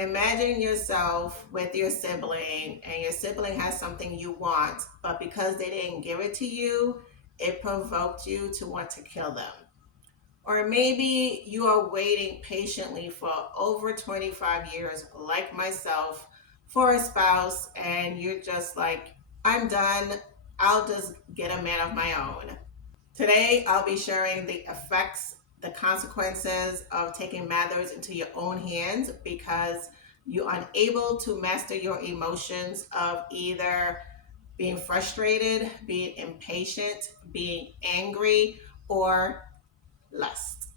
Imagine yourself with your sibling, and your sibling has something you want, but because they didn't give it to you, it provoked you to want to kill them. Or maybe you are waiting patiently for over 25 years, like myself, for a spouse, and you're just like, I'm done. I'll just get a man of my own. Today, I'll be sharing the effects, the consequences of taking matters into your own hands because you're unable to master your emotions of either being frustrated, being impatient, being angry, or lust.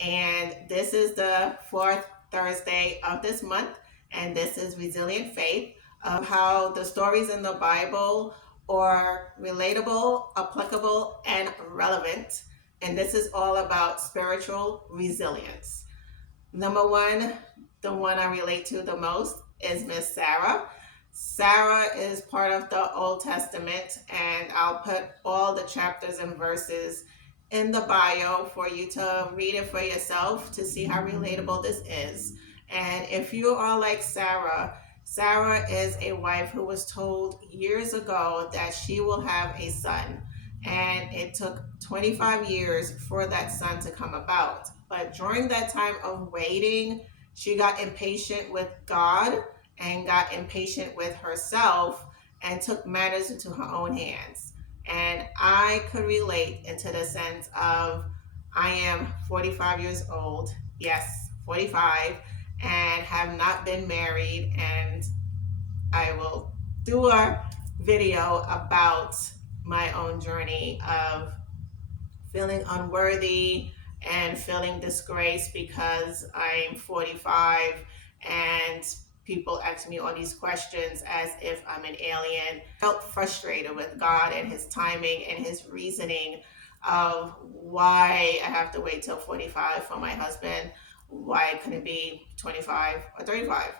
And this is the fourth Thursday of this month, and this is Resilient Faith, of how the stories in the Bible are relatable, applicable, and relevant. And this is all about spiritual resilience. Number one, the one I relate to the most is Miss Sarah. Sarah is part of the Old Testament, and I'll put all the chapters and verses in the bio for you to read it for yourself to see how relatable this is. And if you are like Sarah, Sarah is a wife who was told years ago that she will have a son. And it took 25 years for that son to come about. But during that time of waiting, she got impatient with God and got impatient with herself and took matters into her own hands. And I could relate into the sense of I am 45 years old, yes, 45, and have not been married. And I will do a video about my own journey of feeling unworthy and feeling disgraced because I'm 45 and people ask me all these questions as if I'm an alien. Felt frustrated with God and his timing and his reasoning of why I have to wait till 45 for my husband, why it couldn't be 25 or 35.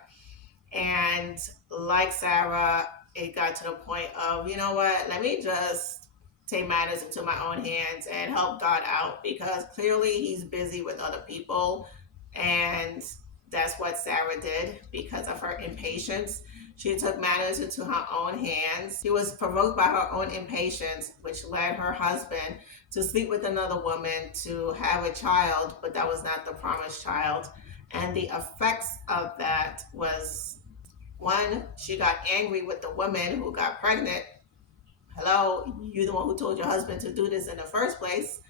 And like Sarah, it got to the point of, you know what, let me just take matters into my own hands and help God out because clearly he's busy with other people. And that's what Sarah did because of her impatience. She took matters into her own hands. She was provoked by her own impatience, which led her husband to sleep with another woman to have a child, but that was not the promised child. And the effects of that was one, she got angry with the woman who got pregnant. Hello, you're the one who told your husband to do this in the first place.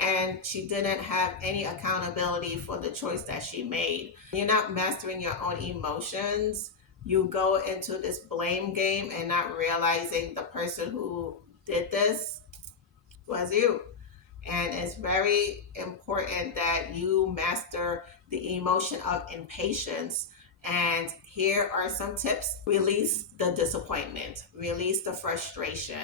And she didn't have any accountability for the choice that she made. You're not mastering your own emotions. You go into this blame game and not realizing the person who did this was you. And it's very important that you master the emotion of impatience. And here are some tips. Release the disappointment, release the frustration.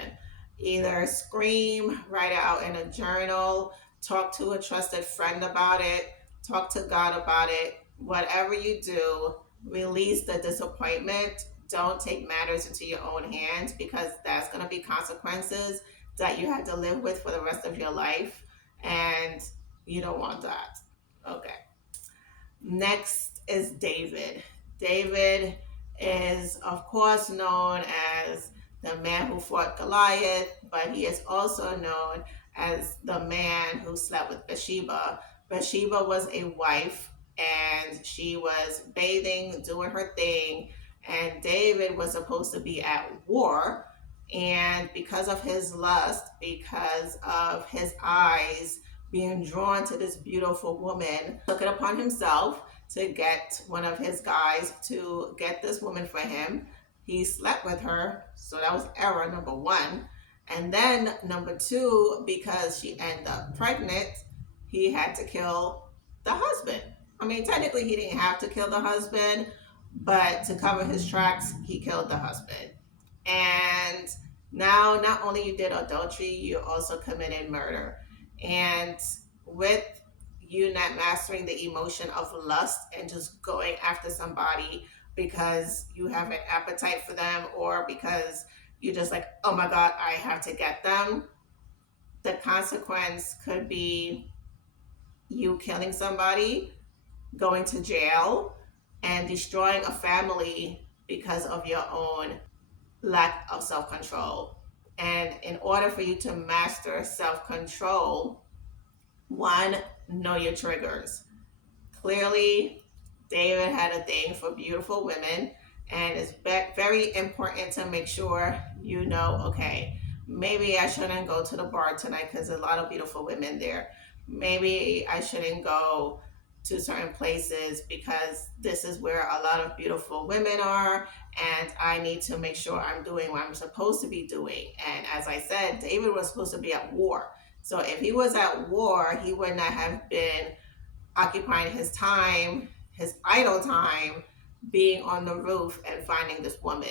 Either scream, write it out in a journal, talk to a trusted friend about it, talk to God about it. Whatever you do, release the disappointment. Don't take matters into your own hands because that's going to be consequences that you have to live with for the rest of your life. And you don't want that. Okay. Next is David. David is, of course, known as the man who fought Goliath, but he is also known as the man who slept with Bathsheba. Bathsheba was a wife and she was bathing, doing her thing, and David was supposed to be at war. And because of his lust, because of his eyes being drawn to this beautiful woman, took it upon himself to get one of his guys to get this woman for him. He slept with her, so that was error number one. And then number two, because she ended up pregnant, he had to kill the husband. I mean, technically he didn't have to kill the husband, but to cover his tracks, he killed the husband. And now not only you did adultery, you also committed murder. And with you not mastering the emotion of lust and just going after somebody because you have an appetite for them or because you're just like, oh my God, I have to get them, the consequence could be you killing somebody, going to jail, and destroying a family because of your own lack of self control. And in order for you to master self control, one, know your triggers. Clearly, David had a thing for beautiful women, and it's very important to make sure you know, okay, maybe I shouldn't go to the bar tonight because there's a lot of beautiful women there. Maybe I shouldn't go to certain places because this is where a lot of beautiful women are, and I need to make sure I'm doing what I'm supposed to be doing. And as I said, David was supposed to be at war. So if he was at war, he would not have been occupying his time, his idle time, being on the roof and finding this woman.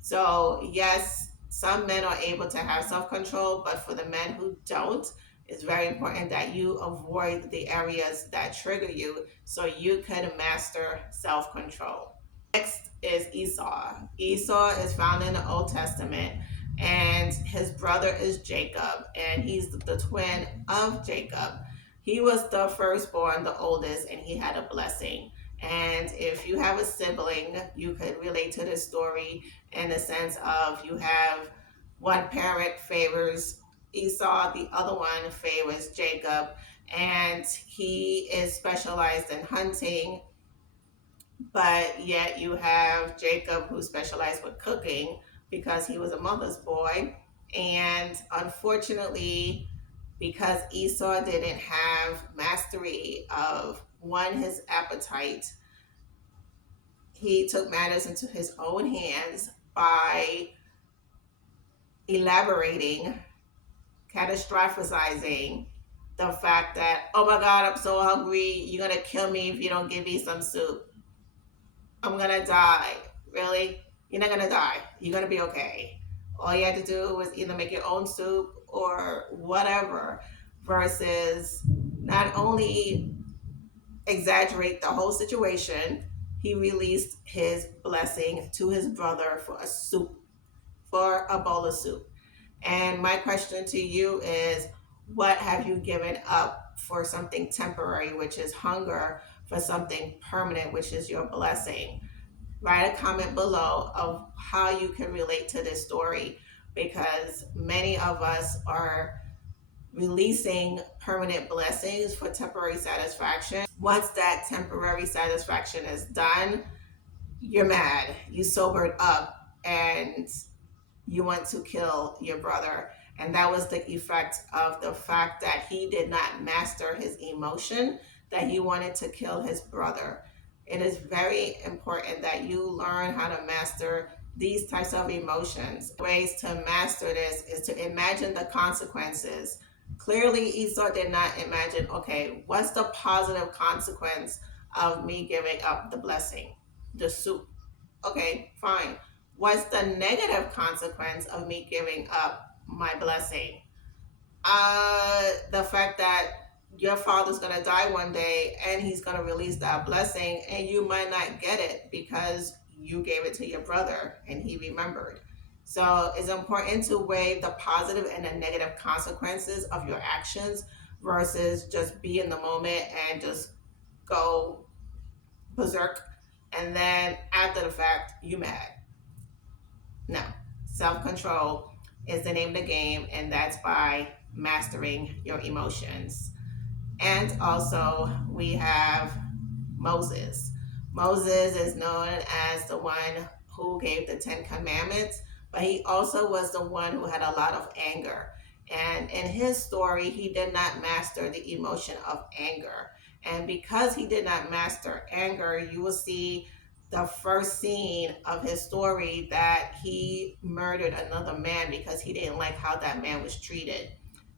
So, yes, some men are able to have self control, but for the men who don't, it's very important that you avoid the areas that trigger you so you can master self control. Next is Esau. Esau is found in the Old Testament, and his brother is Jacob, and he's the twin of Jacob. He was the firstborn, the oldest, and he had a blessing. And if you have a sibling, you could relate to this story in the sense of you have one parent favors Esau, the other one favors Jacob, and he is specialized in hunting, but yet you have Jacob who specialized with cooking because he was a mother's boy. And unfortunately, because Esau didn't have mastery of one, his appetite, he took matters into his own hands by elaborating, catastrophizing the fact that, oh my God, I'm so hungry. You're going to kill me if you don't give me some soup. I'm gonna die. Really? You're not gonna die. You're gonna be okay. All you had to do was either make your own soup or whatever, versus not only exaggerate the whole situation, he released his blessing to his brother for a soup, for a bowl of soup. And my question to you is, what have you given up for something temporary, which is hunger, for something permanent, which is your blessing? Write a comment below of how you can relate to this story, because many of us are releasing permanent blessings for temporary satisfaction. Once that temporary satisfaction is done, you're mad, you sobered up, and you want to kill your brother. And that was the effect of the fact that he did not master his emotion, that he wanted to kill his brother. It is very important that you learn how to master these types of emotions. Ways to master this is to imagine the consequences. Clearly, Esau did not imagine, okay, what's the positive consequence of me giving up the blessing, the soup? Okay, fine. What's the negative consequence of me giving up my blessing? The fact that your father's going to die one day and he's going to release that blessing, and you might not get it because you gave it to your brother and he remembered. So it's important to weigh the positive and the negative consequences of your actions versus just be in the moment and just go berserk, and then after the fact you mad. No, self-control is the name of the game, and that's by mastering your emotions. And also we have Moses. Moses is known as the one who gave the 10 commandments, but he also was the one who had a lot of anger. And in his story, he did not master the emotion of anger. And because he did not master anger, you will see the first scene of his story that he murdered another man because he didn't like how that man was treated.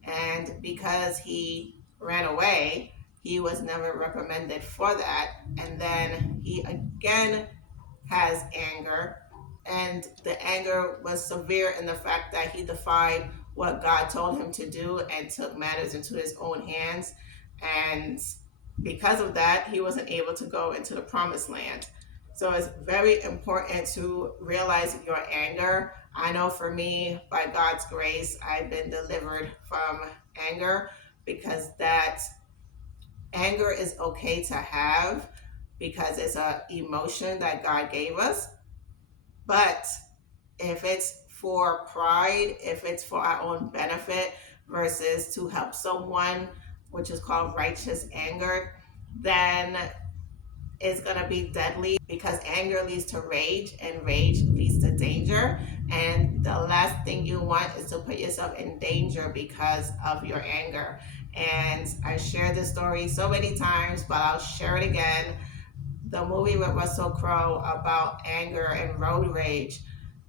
And because he ran away, he was never reprimanded for that. And then he again has anger, and the anger was severe in the fact that he defied what God told him to do and took matters into his own hands. And because of that, he wasn't able to go into the promised land. So it's very important to realize your anger. I know for me, by God's grace, I've been delivered from anger, because that anger is okay to have, because it's a emotion that God gave us. But if it's for pride, if it's for our own benefit versus to help someone, which is called righteous anger, then it's going to be deadly because anger leads to rage and rage leads to danger. And the last thing you want is to put yourself in danger because of your anger. And I shared this story so many times, but I'll share it again. The movie with Russell Crowe about anger and road rage.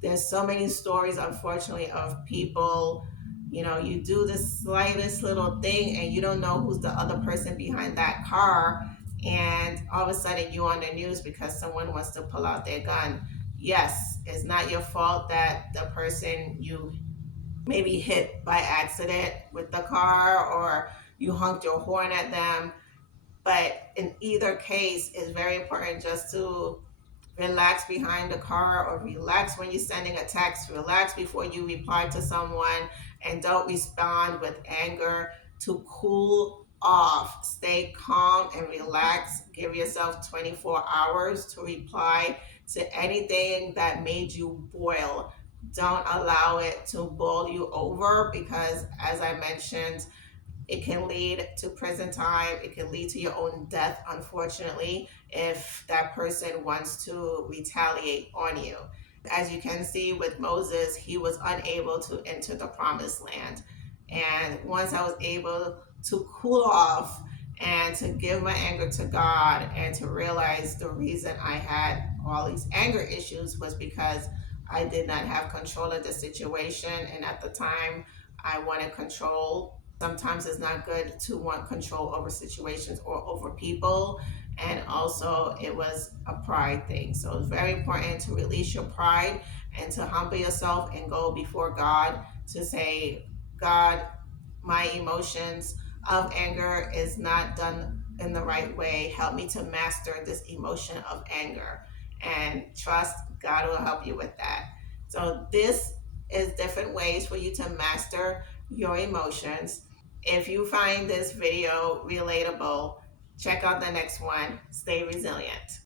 There's so many stories, unfortunately, of people, you do the slightest little thing and you don't know who's the other person behind that car. And all of a sudden you're on the news because someone wants to pull out their gun. Yes, it's not your fault that the person you maybe hit by accident with the car or you honked your horn at them. But in either case, it's very important just to relax behind the car or relax when you're sending a text, relax before you reply to someone, and don't respond with anger. To cool off, stay calm and relax. Give yourself 24 hours to reply to anything that made you boil. Don't allow it to boil you over because, as I mentioned, it can lead to prison time. It can lead to your own death, unfortunately, if that person wants to retaliate on you. As you can see with Moses, he was unable to enter the promised land. And once I was able to cool off and to give my anger to God and to realize the reason I had all these anger issues was because I did not have control of the situation. And at the time, I wanted control. Sometimes it's not good to want control over situations or over people. And also, it was a pride thing. So it's very important to release your pride and to humble yourself and go before God to say, God, my emotions of anger is not done in the right way. Help me to master this emotion of anger and trust God will help you with that. So this is different ways for you to master your emotions. If you find this video relatable, check out the next one. Stay resilient.